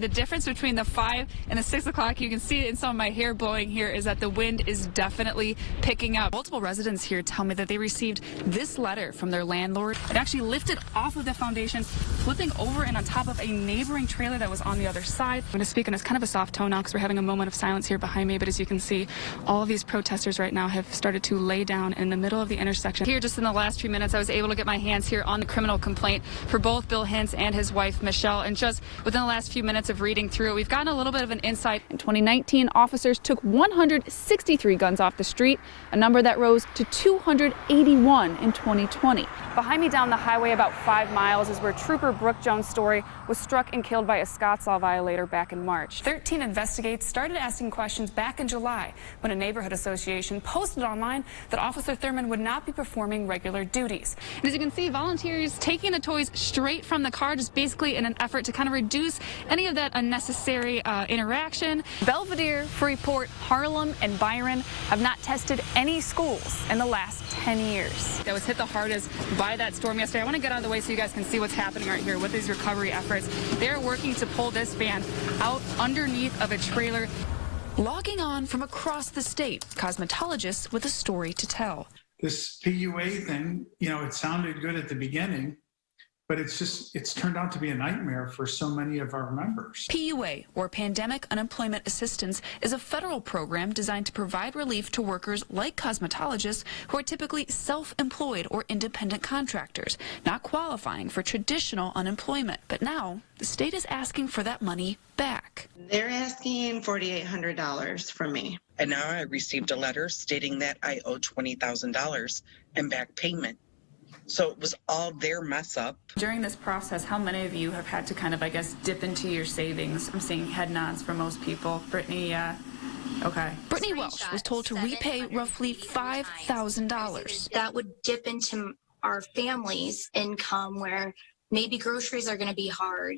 The difference between the 5 and the 6 o'clock, you can see it in some of my hair blowing here, is that the wind is definitely picking up. Multiple residents here tell me that they received this letter from their landlord. It actually lifted off of the foundation, flipping over and on top of a neighboring trailer that was on the other side. I'm going to speak in kind of a soft tone now because we're having a moment of silence here behind me, but as you can see, all of these protesters right now have started to lay down in the middle of the intersection. Here, just in the last few minutes, I was able to get my hands here on the criminal complaint for both Bill Hintz and his wife, Michelle, and just within the last few minutes of reading through it, we've gotten a little bit of an insight. In 2019, officers took 163 guns off the street, a number that rose to 281 in 2020. Behind me down the highway about 5 miles is where Trooper Brooke Jones' Story was struck and killed by a Scots law violator back in March. 13 Investigates started asking questions back in July when a neighborhood association posted online that Officer Thurman would not be performing regular duties. And as you can see, volunteers taking the toys straight from the car, just basically in an effort to kind of reduce any of that unnecessary interaction. Belvedere, Freeport, Harlem, and Byron have not tested any schools in the last 10 years. That was hit the hardest by that storm yesterday. I want to get out of the way so you guys can see what's happening right here with these recovery efforts. They're working to pull this van out underneath of a trailer. Logging on from across the state, cosmetologists with a story to tell. This PUA thing, it sounded good at the beginning, but it's turned out to be a nightmare for so many of our members. PUA, or Pandemic Unemployment Assistance, is a federal program designed to provide relief to workers like cosmetologists who are typically self-employed or independent contractors, not qualifying for traditional unemployment. But now, the state is asking for that money back. They're asking $4,800 from me. And now I received a letter stating that I owe $20,000 in back payment. So it was all their mess up. During this process, how many of you have had to kind of, dip into your savings? I'm seeing head nods from most people. Brittany, okay. Brittany Welsh was told to repay roughly $5,000. That would dip into our family's income where maybe groceries are going to be hard.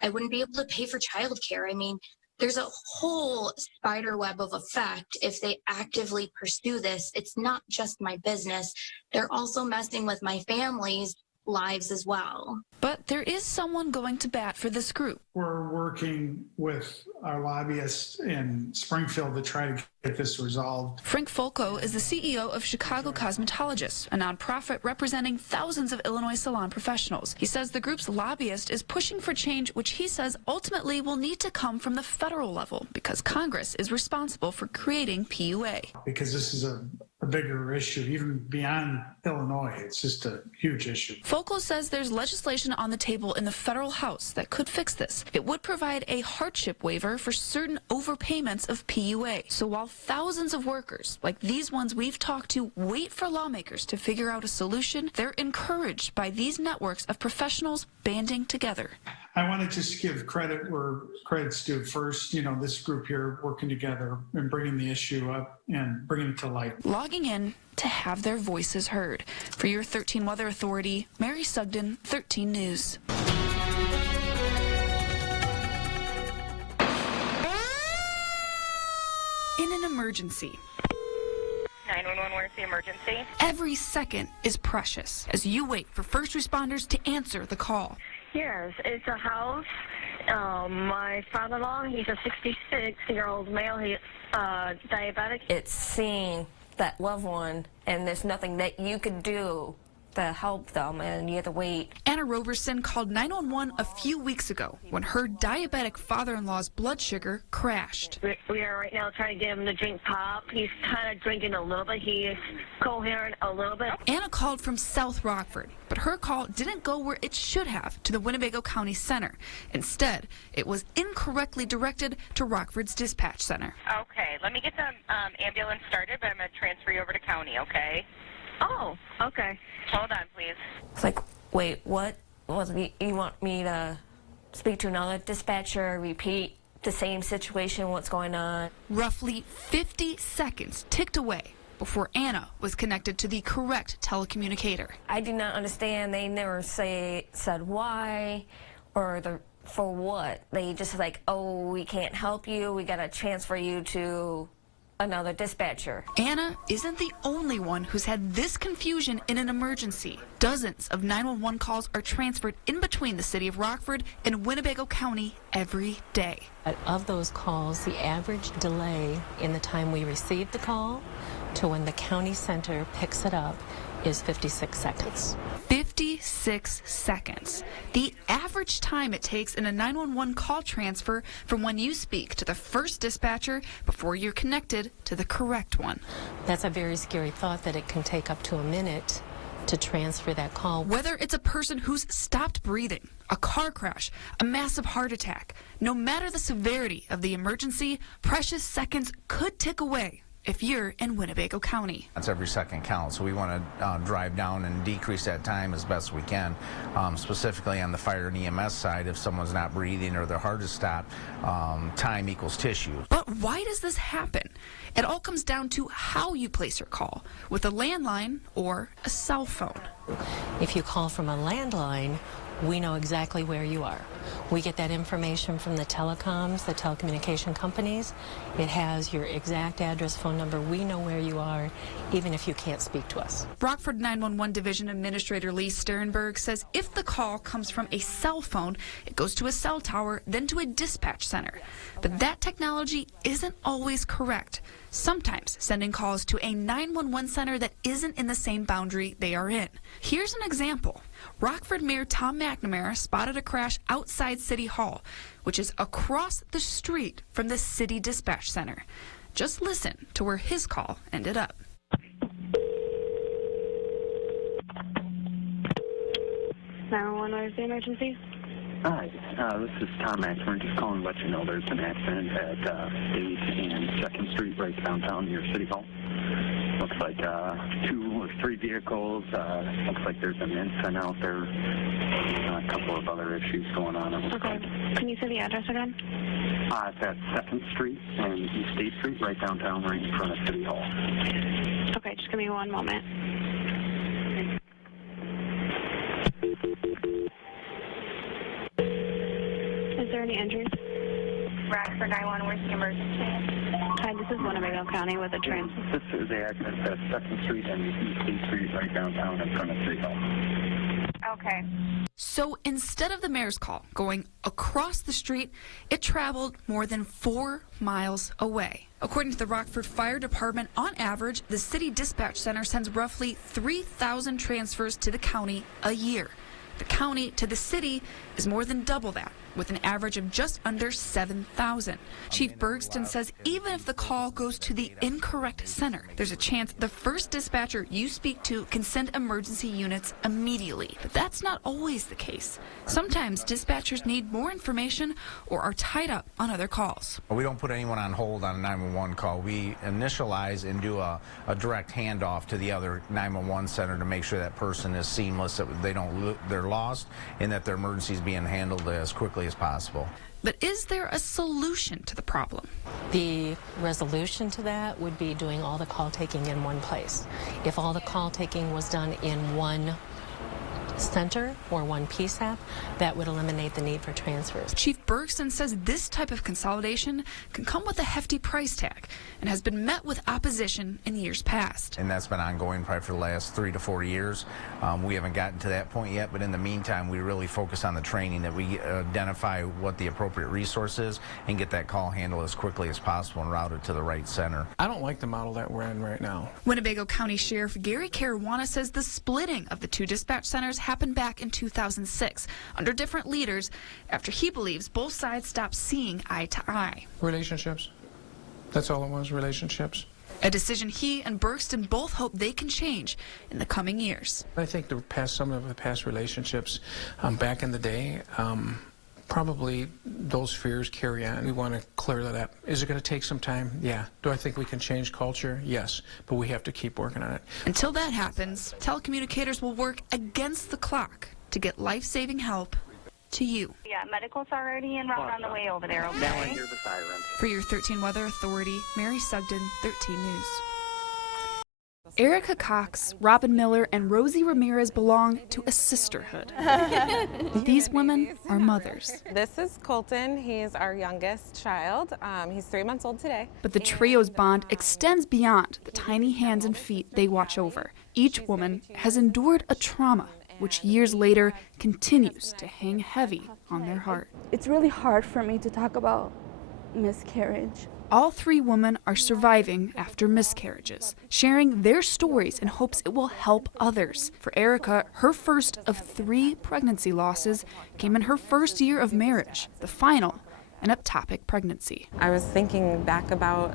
I wouldn't be able to pay for childcare. I mean, there's a whole spider web of effect if they actively pursue this. It's not just my business. They're also messing with my family's lives as well. But there is someone going to bat for this group. We're working with our lobbyists in Springfield to try to get this resolved. Frank Folco is the CEO of Chicago Cosmetologists, a nonprofit representing thousands of Illinois salon professionals. He says the group's lobbyist is pushing for change, which he says ultimately will need to come from the federal level because Congress is responsible for creating PUA. Because this is a bigger issue, even beyond Illinois. It's just a huge issue. Folco says there's legislation on the table in the federal House that could fix this. It would provide a hardship waiver for certain overpayments of PUA. So while thousands of workers, like these ones we've talked to, wait for lawmakers to figure out a solution, they're encouraged by these networks of professionals banding together. I want to just give credit where credit's due. First, this group here working together and bringing the issue up and bringing it to light. Logging in to have their voices heard. For your 13 Weather Authority, Mary Sugden, 13 News. In an emergency, 911, where's the emergency? every second is precious as you wait for first responders to answer the call. Yes, it's a house. My father-in-law, he's a 66-year-old male. He's diabetic. It's seeing that loved one, and there's nothing that you could do to help them, and you have to wait. Anna Roberson called 911 a few weeks ago when her diabetic father-in-law's blood sugar crashed. We are right now trying to get him to drink pop. He's kind of drinking a little bit. He is coherent a little bit. Anna called from South Rockford, but her call didn't go where it should have, to the Winnebago County Center. Instead, it was incorrectly directed to Rockford's dispatch center. Okay, let me get the ambulance started, but I'm going to transfer you over to county, okay? Oh, okay. Hold on, please. It's like, wait, what? You want me to speak to another dispatcher, repeat the same situation, what's going on? Roughly 50 seconds ticked away before Anna was connected to the correct telecommunicator. I do not understand. They never said why or for what. They just like, oh, we can't help you. We got to transfer you to another dispatcher. Anna isn't the only one who's had this confusion in an emergency. Dozens of 911 calls are transferred in between the city of Rockford and Winnebago County every day. Of those calls, the average delay in the time we receive the call to when the county center picks it up is 56 seconds. 56 seconds. The average time it takes in a 911 call transfer from when you speak to the first dispatcher before you're connected to the correct one. That's a very scary thought that it can take up to a minute to transfer that call. Whether it's a person who's stopped breathing, a car crash, a massive heart attack, no matter the severity of the emergency, precious seconds could tick away if you're in Winnebago County. That's every second counts, so we want to drive down and decrease that time as best we can. Specifically on the fire and EMS side, if someone's not breathing or their heart is stopped, time equals tissue. But why does this happen? It all comes down to how you place your call, with a landline or a cell phone. If you call from a landline, we know exactly where you are. We get that information from the telecoms, the telecommunication companies. It has your exact address, phone number. We know where you are, even if you can't speak to us. Rockford 911 Division Administrator Lee Sternberg says if the call comes from a cell phone, it goes to a cell tower, then to a dispatch center. But that technology isn't always correct. Sometimes sending calls to a 911 center that isn't in the same boundary they are in. Here's an example. Rockford Mayor Tom McNamara spotted a crash outside City Hall, which is across the street from the city dispatch center. Just listen to where his call ended up. 911, what is the emergency? Hi, this is Tom Axmer. Just calling to let you know there's an accident at 8th and 2nd Street right downtown near City Hall. Looks like 2 or 3 vehicles. Looks like there's an infant out there. A couple of other issues going on. Okay. Can you say the address again? It's at 2nd Street and East 8th Street right downtown right in front of City Hall. Okay, just give me one moment. Is there any injuries? Rockford 911, where's the emergency? Hi, this is Winnebago County with a transfer. This is the accident at 2nd Street and East 8th Street right downtown in front of City Hall. Okay. So instead of the mayor's call going across the street, it traveled more than 4 miles away. According to the Rockford Fire Department, on average, the city dispatch center sends roughly 3,000 transfers to the county a year. The county to the city is more than double that, with an average of just under 7,000. Chief Bergston says even if the call goes to the incorrect center, there's a chance the first dispatcher you speak to can send emergency units immediately. But that's not always the case. Sometimes dispatchers need more information or are tied up on other calls. We don't put anyone on hold on a 911 call. We initialize and do a direct handoff to the other 911 center to make sure that person is seamless, that they're lost, and that their emergency is being handled as quickly as possible. But is there a solution to the problem? The resolution to that would be doing all the call taking in one place. If all the call taking was done in one center or one PSAP, that would eliminate the need for transfers. Chief Bergson says this type of consolidation can come with a hefty price tag and has been met with opposition in years past. And that's been ongoing probably for the last 3 to 4 years. We haven't gotten to that point yet, but in the meantime, we really focus on the training, that we identify what the appropriate resource is and get that call handled as quickly as possible and route it to the right center. I don't like the model that we're in right now. Winnebago County Sheriff Gary Caruana says the splitting of the 2 dispatch centers happened back in 2006 under different leaders after he believes both sides stopped seeing eye to eye. Relationships. That's all it was, relationships. A decision he and Bergston both hope they can change in the coming years. I think some of the past relationships back in the day, probably those fears carry on. We want to clear that up. Is it going to take some time? Yeah. Do I think we can change culture? Yes. But we have to keep working on it. Until that happens, telecommunicators will work against the clock to get life-saving help to you. Yeah, medical's already en route on the way over there, okay? Now I hear the siren. For your 13 Weather Authority, Mary Sugden, 13 News. Erica Cox, Robin Miller, and Rosie Ramirez belong to a sisterhood. These women are mothers. This is Colton. He's our youngest child. He's 3 months old today. But the trio's bond extends beyond the tiny hands and feet they watch over. Each woman has endured a trauma, which years later continues to hang heavy on their heart. It's really hard for me to talk about miscarriage. All 3 women are surviving after miscarriages, sharing their stories in hopes it will help others. For Erica, her first of 3 pregnancy losses came in her first year of marriage, the final, an ectopic pregnancy. I was thinking back about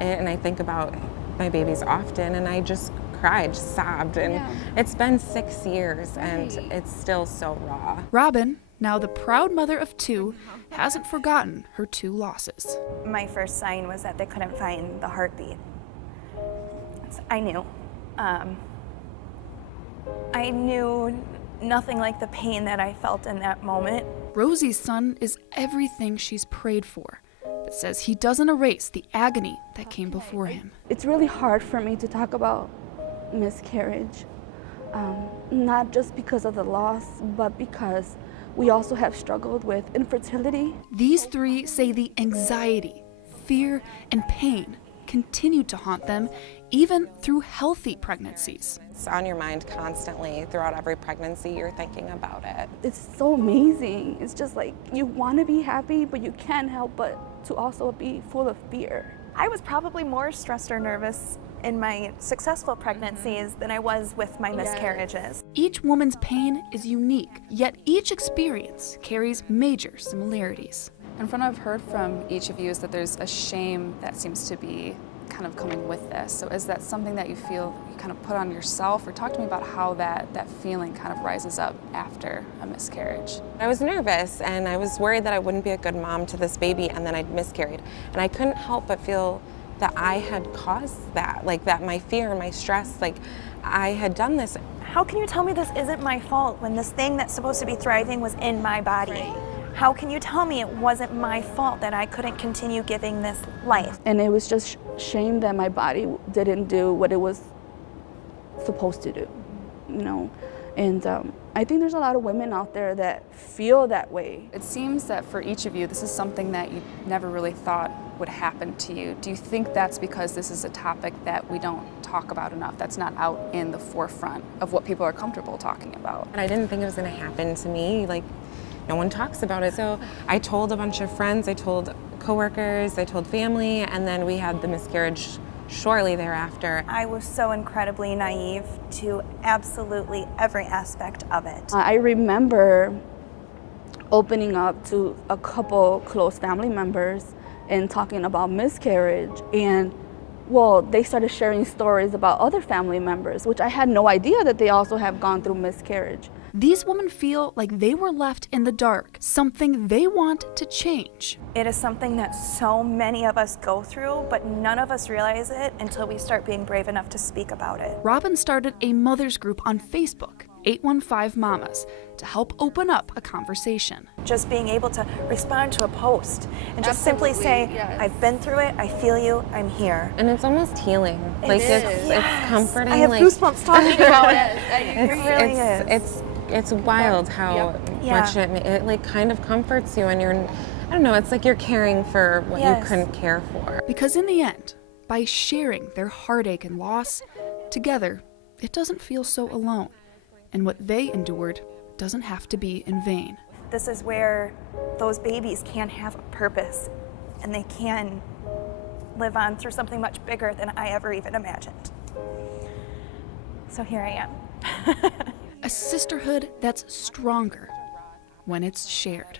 it, and I think about my babies often, and I just cried, just sobbed, and it's been 6 years, and it's still so raw. Robin, now the proud mother of 2, hasn't forgotten her 2 losses. My first sign was that they couldn't find the heartbeat. I knew. I knew nothing like the pain that I felt in that moment. Rosie's son is everything she's prayed for, but says he doesn't erase the agony that came before him. It's really hard for me to talk about miscarriage, not just because of the loss, but because we also have struggled with infertility. These 3 say the anxiety, fear, and pain continue to haunt them even through healthy pregnancies. It's on your mind constantly. Throughout every pregnancy, you're thinking about it. It's so amazing. It's just like you want to be happy, but you can't help but to also be full of fear. I was probably more stressed or nervous in my successful pregnancies than I was with my miscarriages. Each woman's pain is unique, yet each experience carries major similarities. And from what I've heard from each of you is that there's a shame that seems to be kind of coming with this. So is that something that you feel you kind of put on yourself, or talk to me about how that feeling kind of rises up after a miscarriage? I was nervous, and I was worried that I wouldn't be a good mom to this baby, and then I'd miscarried. And I couldn't help but feel that I had caused that, like that my fear, my stress, like I had done this. How can you tell me this isn't my fault when this thing that's supposed to be thriving was in my body? Right. How can you tell me it wasn't my fault that I couldn't continue giving this life? And it was just shame that my body didn't do what it was supposed to do, you know? And I think there's a lot of women out there that feel that way. It seems that for each of you, this is something that you never really thought would happen to you. Do you think that's because this is a topic that we don't talk about enough, that's not out in the forefront of what people are comfortable talking about? And I didn't think it was going to happen to me. Like, no one talks about it. So I told a bunch of friends, I told coworkers, I told family, and then we had the miscarriage shortly thereafter. I was so incredibly naive to absolutely every aspect of it. I remember opening up to a couple close family members and talking about miscarriage, and well, they started sharing stories about other family members, which I had no idea that they also have gone through miscarriage. These women feel like they were left in the dark, something they want to change. It is something that so many of us go through, but none of us realize it until we start being brave enough to speak about it. Robin started a mothers group on Facebook, 815 Mamas, to help open up a conversation. Just being able to respond to a post and just simply say, yes, I've been through it, I feel you, I'm here. And it's almost healing. It's comforting. I have goosebumps talking about it. It really is. It's wild how much it like kind of comforts you, and you're, I don't know, it's like you're caring for what you couldn't care for. Because in the end, by sharing their heartache and loss, together, it doesn't feel so alone. And what they endured doesn't have to be in vain. This is where those babies can have a purpose, and they can live on through something much bigger than I ever even imagined. So here I am. A sisterhood that's stronger when it's shared.